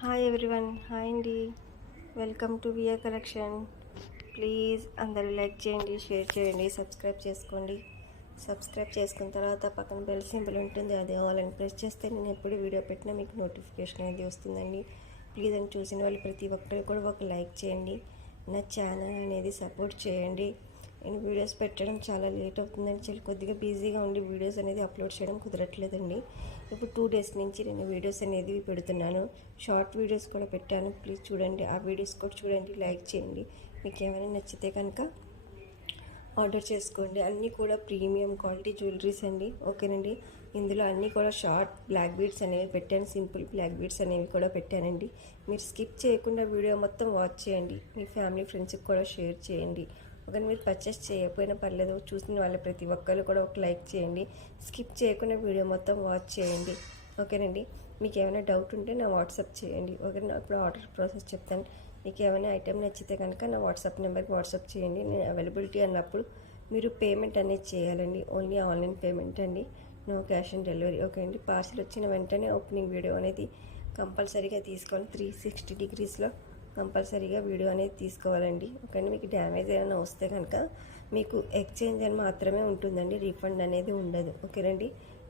Hi everyone, hi అండి. Welcome to via collection. Please అందరూ like చేయండి, షేర్ చేయండి, సబ్స్క్రైబ్ చేసుకోండి. సబ్స్క్రైబ్ చేసుకున్న తర్వాత పక్కన బెల్ సింబల్ ఉంటుంది, అది ఆల్ అని ప్రెస్ చేస్తే నేను ఎప్పుడు వీడియో పెట్టినా మీకు నోటిఫికేషన్ అనేది వస్తుందండి. ప్లీజ్ అని చూసిన వాళ్ళు ప్రతి ఒక్కరు కూడా ఒక లైక్ చేయండి. నా ఛానల్ అనేది సపోర్ట్ చేయండి. నేను వీడియోస్ పెట్టడం చాలా లేట్ అవుతుందని చాలా కొద్దిగా బిజీగా ఉండి వీడియోస్ అనేది అప్లోడ్ చేయడం కుదరట్లేదండి. ఇప్పుడు 2 డేస్ నుంచి నేను వీడియోస్ అనేది పెడుతున్నాను. షార్ట్ వీడియోస్ కూడా పెట్టాను, ప్లీజ్ చూడండి. ఆ వీడియోస్ కూడా చూడండి, లైక్ చేయండి. మీకు ఏమైనా నచ్చితే కనుక ఆర్డర్ చేసుకోండి. అన్నీ కూడా ప్రీమియం క్వాలిటీ జ్యువెలరీస్ అండి, ఓకేనండి. ఇందులో అన్నీ కూడా షార్ట్ బ్లాక్ బీడ్స్ అనేవి పెట్టాను, సింపుల్ బ్లాక్ బీడ్స్ అనేవి కూడా పెట్టానండి. మీరు స్కిప్ చేయకుండా వీడియో మొత్తం వాచ్ చేయండి. మీ ఫ్యామిలీ ఫ్రెండ్స్కి కూడా షేర్ చేయండి. ఒకవేళ మీరు పర్చేస్ చేయకపోయినా పర్లేదు, చూసిన వాళ్ళ ప్రతి ఒక్కరు కూడా ఒక లైక్ చేయండి. స్కిప్ చేయకుండా వీడియో మొత్తం వాచ్ చేయండి, ఓకేనండి. మీకు ఏమైనా డౌట్ ఉంటే నా వాట్సాప్ చేయండి, ఓకేనా. ఇప్పుడు ఆర్డర్ ప్రాసెస్ చెప్తాను. మీకు ఏమైనా ఐటెం నచ్చితే కనుక నా వాట్సాప్ నెంబర్కి వాట్సాప్ చేయండి. నేను అవైలబిలిటీ అన్నప్పుడు మీరు పేమెంట్ అనేది చేయాలండి. ఓన్లీ ఆన్లైన్ పేమెంట్ అండి, no cash on delivery, okay అండి. పార్సిల్ వచ్చిన వెంటనే ఓపెనింగ్ వీడియో అనేది కంపల్సరీగా తీసుకోవాలి. 360 డిగ్రీస్లో కంపల్సరీగా వీడియో అనేది తీసుకోవాలండి, ఓకే అండి. మీకు డ్యామేజ్ ఏమైనా వస్తే కనుక మీకు ఎక్స్చేంజ్ అని మాత్రమే ఉంటుందండి, రీఫండ్ అనేది ఉండదు, ఓకేనండి.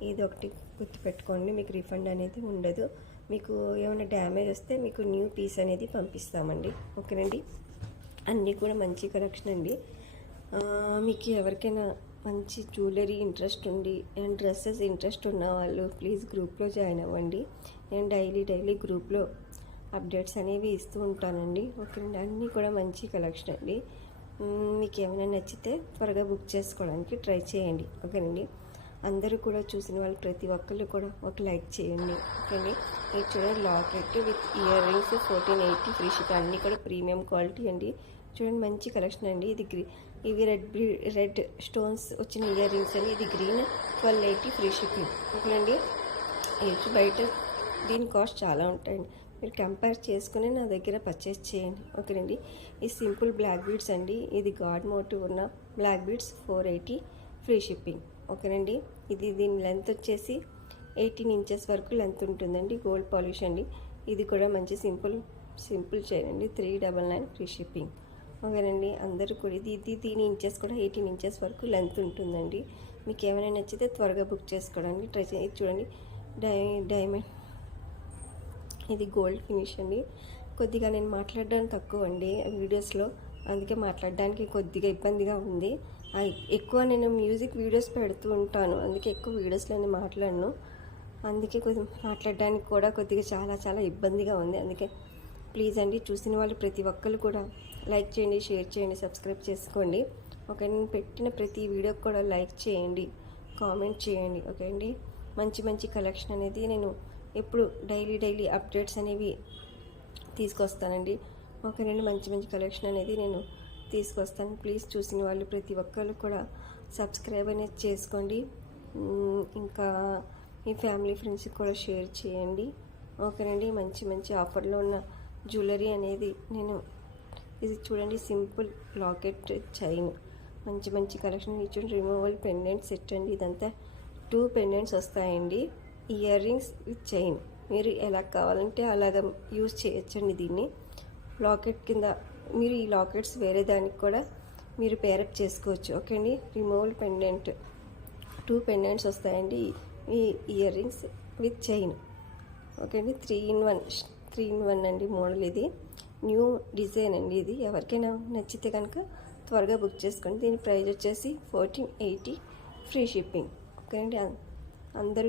ఇది ఒకటి గుర్తుపెట్టుకోండి, మీకు రీఫండ్ అనేది ఉండదు. మీకు ఏమైనా డ్యామేజ్ వస్తే మీకు న్యూ పీస్ అనేది పంపిస్తామండి, ఓకేనండి. అన్నీ కూడా మంచి కలెక్షన్ అండి. మీకు ఎవరికైనా మంచి జ్యువెలరీ ఇంట్రెస్ట్ ఉండి అండ్ డ్రెస్సెస్ ఇంట్రెస్ట్ ఉన్న వాళ్ళు ప్లీజ్ గ్రూప్లో జాయిన్ అవ్వండి. నేను డైలీ గ్రూప్లో అప్డేట్స్ అనేవి ఇస్తూ ఉంటానండి, ఓకేనండి. అన్నీ కూడా మంచి కలెక్షన్ అండి. మీకు ఏమైనా నచ్చితే త్వరగా బుక్ చేసుకోవడానికి ట్రై చేయండి, ఓకేనండి. అందరూ కూడా చూసిన వాళ్ళు ప్రతి ఒక్కళ్ళు కూడా ఒక లైక్ చేయండి, ఓకేనండి. ఇది చూడండి, locket with ear rings 1480 free ship. అన్నీ కూడా ప్రీమియం క్వాలిటీ అండి. చూడండి, మంచి కలెక్షన్ అండి. ఇవి రెడ్ స్టోన్స్ వచ్చిన ఇయర్ రింగ్స్ అండి. ఇది గ్రీన్ 1280 ఫ్రీ షిప్పింగ్, ఓకేనండి. ఇది బయట దీని కాస్ట్ చాలా ఉంటాయండి, మీరు కంపేర్ చేసుకుని నా దగ్గర పర్చేస్ చేయండి, ఓకేనండి. ఈ సింపుల్ బ్లాక్ బీడ్స్ అండి. ఇది గాడ్ మోటివ్ ఉన్న బ్లాక్ బీడ్స్ 480 ఫ్రీ షిప్పింగ్, ఓకేనండి. దీని లెంత్ వచ్చేసి 18 ఇంచెస్ వరకు లెంత్ ఉంటుందండి. గోల్డ్ పాలిష్ అండి. ఇది కూడా మంచి సింపుల్ చైన్ అండి. 399 ఫ్రీ షిప్పింగ్, ఓకేనండి. అందరూ కూడా దీని ఇంచెస్ కూడా 18 ఇంచెస్ వరకు లెంత్ ఉంటుందండి. మీకు ఏమైనా నచ్చితే త్వరగా బుక్ చేసుకోవడానికి ట్రై చేయండి. ఇది చూడండి, డైమండ్. ఇది గోల్డ్ ఫినిష్ అండి. కొద్దిగా నేను మాట్లాడడం తక్కువ అండి వీడియోస్లో, అందుకే మాట్లాడడానికి కొద్దిగా ఇబ్బందిగా ఉంది. ఎక్కువ నేను మ్యూజిక్ వీడియోస్ పెడుతూ ఉంటాను, అందుకే ఎక్కువ వీడియోస్లో నేను మాట్లాడను. అందుకే మాట్లాడడానికి కూడా కొద్దిగా చాలా ఇబ్బందిగా ఉంది. అందుకే ప్లీజ్ అండి, చూసిన వాళ్ళు ప్రతి ఒక్కరు కూడా లైక్ చేయండి, షేర్ చేయండి, సబ్స్క్రైబ్ చేసుకోండి, ఓకే. నేను పెట్టిన ప్రతి వీడియోకి కూడా లైక్ చేయండి, కామెంట్ చేయండి, ఓకే అండి. మంచి కలెక్షన్ అనేది నేను ఎప్పుడు డైలీ అప్డేట్స్ అనేవి తీసుకొస్తానండి, ఓకేనండి. మంచి కలెక్షన్ అనేది నేను తీసుకొస్తాను. ప్లీజ్ చూసిన వాళ్ళు ప్రతి ఒక్కరు కూడా సబ్స్క్రైబ్ అనేది చేసుకోండి. ఇంకా మీ ఫ్యామిలీ ఫ్రెండ్స్కి కూడా షేర్ చేయండి, ఓకేనండి. మంచి ఆఫర్లో ఉన్న జ్యువెలరీ అనేది ఇది చూడండి, సింపుల్ లాకెట్ చైన్, మంచి కలెక్షన్. ఇది చూడండి, రిమూవల్ పెండెంట్ సెట్ అండి. ఇదంతా 2 పెండెంట్స్ వస్తాయండి, ఇయర్ రింగ్స్ విత్ చైన్. మీరు ఎలా కావాలంటే అలాగ యూజ్ చేయొచ్చండి దీన్ని. లాకెట్ కింద మీరు ఈ లాకెట్స్ వేరే దానికి కూడా మీరు పేరప్ చేసుకోవచ్చు, ఓకే అండి. రిమూవల్ పెండెంట్ 2 పెండెంట్స్ వస్తాయండి, ఈ ear rings with chain, okay అండి. 3 in 1 అండి మోడల్. ఇది న్యూ డిజైన్ అండి. ఇది ఎవరికైనా నచ్చితే కనుక త్వరగా బుక్ చేసుకోండి. దీని ప్రైస్ వచ్చేసి 1480 ఫ్రీ షిప్పింగ్, ఓకే అండి. అందరూ